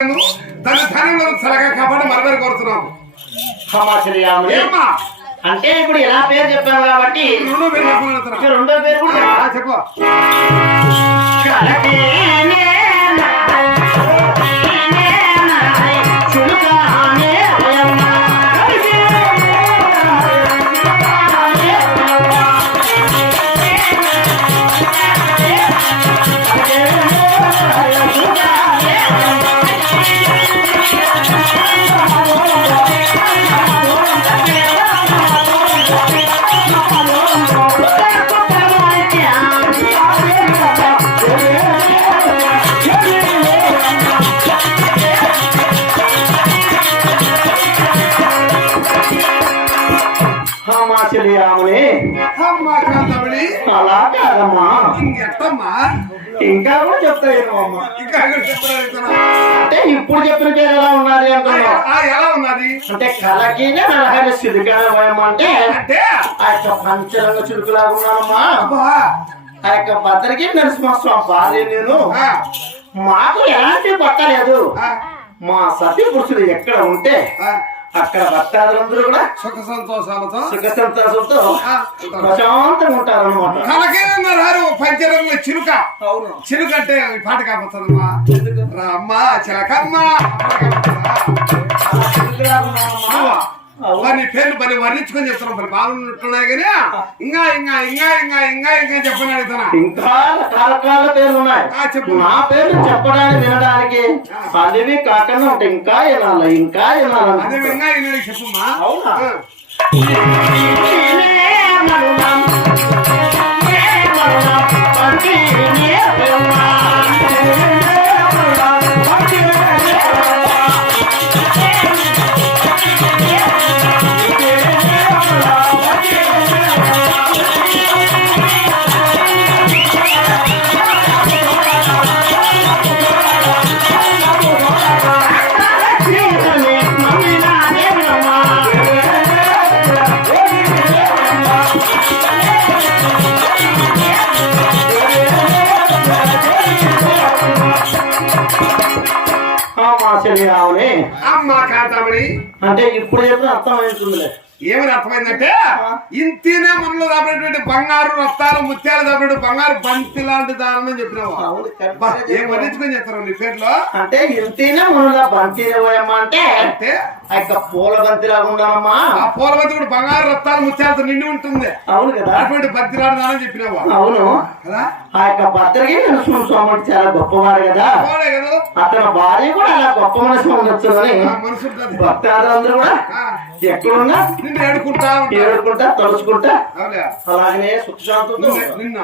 తన ధనంలో సలగా కాపాడి మరొకరి కోరుతున్నాం. అంటే ఇప్పుడు ఎలా పేరు చెప్పావు కాబట్టి రెండో పేరు కూడా చెప్పు. అలా కాదమ్మా, ఇంకెట్టమ్మా ఇంకా కూడా చెప్తాను అమ్మా. ఇంకా అంటే ఇప్పుడు చెప్పిన పేరు ఎలా ఉన్నది అంటున్నా. ఎలా ఉన్నది అంటే కలకి నరహరి సిరికాయమా అంటే ఆ యొక్క పంచరంగ చురుకులాగా ఉన్నానమ్మా. ఆ యొక్క భద్రకి నరసింహస్వామి భార్య నేను. మాకు ఎలాంటి భర్త లేదు. మా సతీ పురుషుడు ఎక్కడ ఉంటే అక్కడ భక్తాదులందరూ కూడా సుఖ సంతోషాలతో ప్రశాంతంగా ఉంటారు అనమాట. పంచరంగ చిలుక చిలుక అంటే పాట కాకపోతుందమ్మా. రామ్మా చిలకమ్మా నీ పేర్లు మరి వర్ణించుకొని చెప్తున్నాం. మరి బాగుంటున్నాయి కానీ ఇంకా ఇంకా ఇంకా ఇంకా ఇంకా ఇంకా చెప్పని అడుగుతున్నా. ఇంకా రకరకాల పేర్లు ఉన్నాయి. నా పేర్లు చెప్పడానికి వినడానికి అదివి కాకుండా ఉంటాయి. ఇంకా వినాలి ఇంకా వినాలి. అదే ఇంకా వినాలి చెప్పమ్మా. అవునా అమ్మ కాంతామణి అంటే ఇప్పుడు చెప్పిన అర్థమవుతుందిలే. ఏమని అర్థమైందంటే ఇంతనే మనలో దాపేటువంటి బంగారు రత్తాలు ముత్యాలు దాపేటువంటి బంగారు బంతి లాంటి దాని చెప్పినావు. ఏం వర్ణించుకొని చెప్తారు నీ పేర్లో. అంటే ఇంతనే మనలో బంతి అంటే పూల బంతి లాగా ఉండాలమ్మా. ఆ పూల బంతి కూడా బంగారు రత్తాలు ముత్యాలతో నిండి ఉంటుంది. అవును కదా. అటువంటి బంతి లాంటి దాని చెప్పినావా. అవును కదా. ఆ యొక్క భద్రకి నరసింహస్వామి చాలా గొప్పవాడు కదా. అతని భార్య కూడా అలా గొప్ప మనసు ఉండొచ్చు అని భక్తాదులందరూ కూడా ఎక్కడున్నా ఏడుకుంటా తలుచుకుంటా అలాగనే సుఖశాంతంతో నిన్న.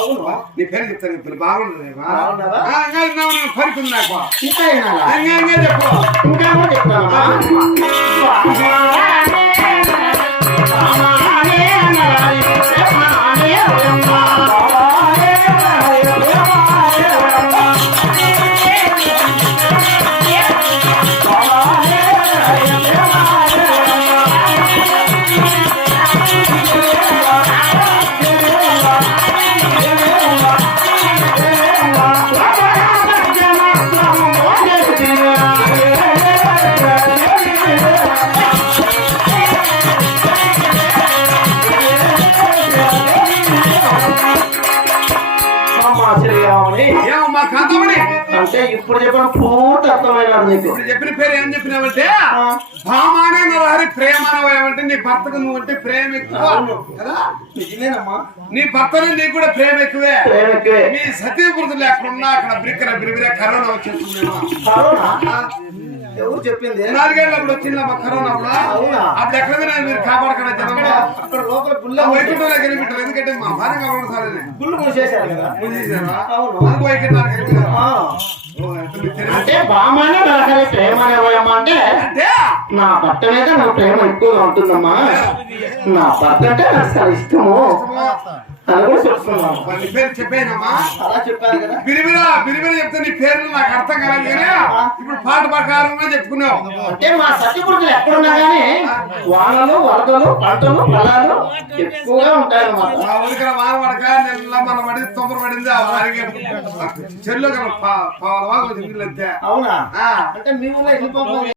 అవును నీ పేరు చెప్తాను బాగుండదు. కోరికుంది నాకు. ఇంకా చెప్పు. ఇంకా కూడా చెప్తాను. అంటే ఇప్పుడు చెప్పిన పూర్తి అర్థమైనది. ఇప్పుడు చెప్పిన పేరు ఏం చెప్పినావంటే భామానే నరహరి ప్రేమానవయమంటే నీ భర్తకు నువ్వు అంటే ప్రేమ ఎక్కువ కదా. నీ భర్తను నీకు కూడా ప్రేమ ఎక్కువే. నీ సతీ పురుషులు ఎక్కడున్నా అక్కడ బిరికర బిరిబిరే కరోనా వచ్చేస్తుంది. ఎవరు చెప్పింది? 4 ఏళ్ళప్పుడు వచ్చిందమ్మా కరోనా. అప్పుడు ఎక్కడ మీరు కాపాడకుండా జనం అక్కడ లోపల పుల్ల వైకుంఠంలో కనిపెట్టారు. ఎందుకంటే మా భార్య కాపాడు సార్ గుళ్ళు మూసేశారు కదా. అంటే బామానే నరహరి ప్రేమ అంటే నా భర్త మీద నాకు ప్రేమ ఎక్కువగా ఉంటుందమ్మా. నా భర్త అంటే నాకు చాలా ఇష్టము. అని కూడా చెప్తున్నాను. నీ పేరు చెప్పానమ్మా. అలా చెప్పాను కదా. బిరిబిరి చెప్తే నీ పేరు నాకు అర్థం కాలేదు కానీ ఇప్పుడు పాట ప్రకారంగా చెప్పుకున్నావు. అంటే మా సత్యపురుషులు ఎక్కడున్నా గానీ వానలు, వరదలు, పంటలు, పొలాలు ఎక్కువగా ఉంటాయన్నమాట. ఆ ఉడికిన వాన పడక నెల మన పడి తొందర పడింది. ఆ వారికి చెల్లు కదా పావుల వాకు వచ్చింది. అవునా? ఆ అంటే మీ ఊళ్ళో ఎన్ని పంపులు